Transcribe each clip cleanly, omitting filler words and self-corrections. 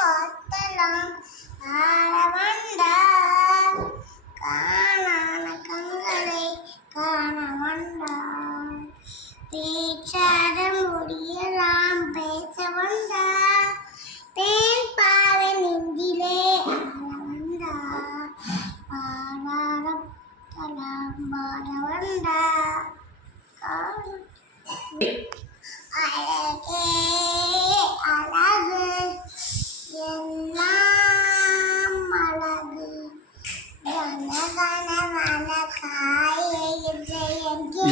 பார்த்தலாம் ஆரவண்டா காணான கண்களை காண வந்தா பேச்சாட முடியலாம் பேச வந்தா தேன் பாவை நெஞ்சிலே ஆட வந்தா பாடாரம் தலாம் பாட வந்தா அழகே அழகு எல்லாம் அழகு ஜனகணமன காயே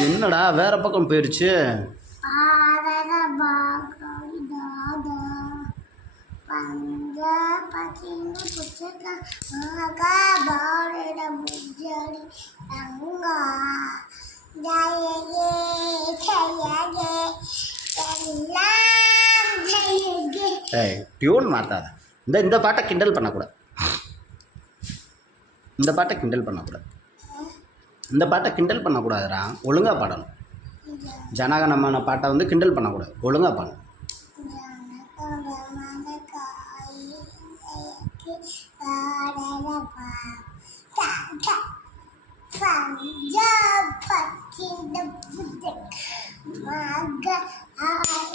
என்னடா வேற பக்கம் போயிடுச்சு. பாரத பாகவிதாத பஞ்ச பசின புச்சக மகா பாரத புஜடி ரங்கா ஜயகே ஜயகே எல்லாம் ஜயகே. ஏய் டியூன் மாத்தாத. இந்த பாட்டை கிண்டல் பண்ணக்கூடாது. இந்த பாட்டை கிண்டல் பண்ணக்கூடாதுடா. ஒழுங்காக பாடணும். ஜனகணமன பாட்டை வந்து கிண்டல் பண்ணக்கூடாது. ஒழுங்காக பாடணும். Maga ada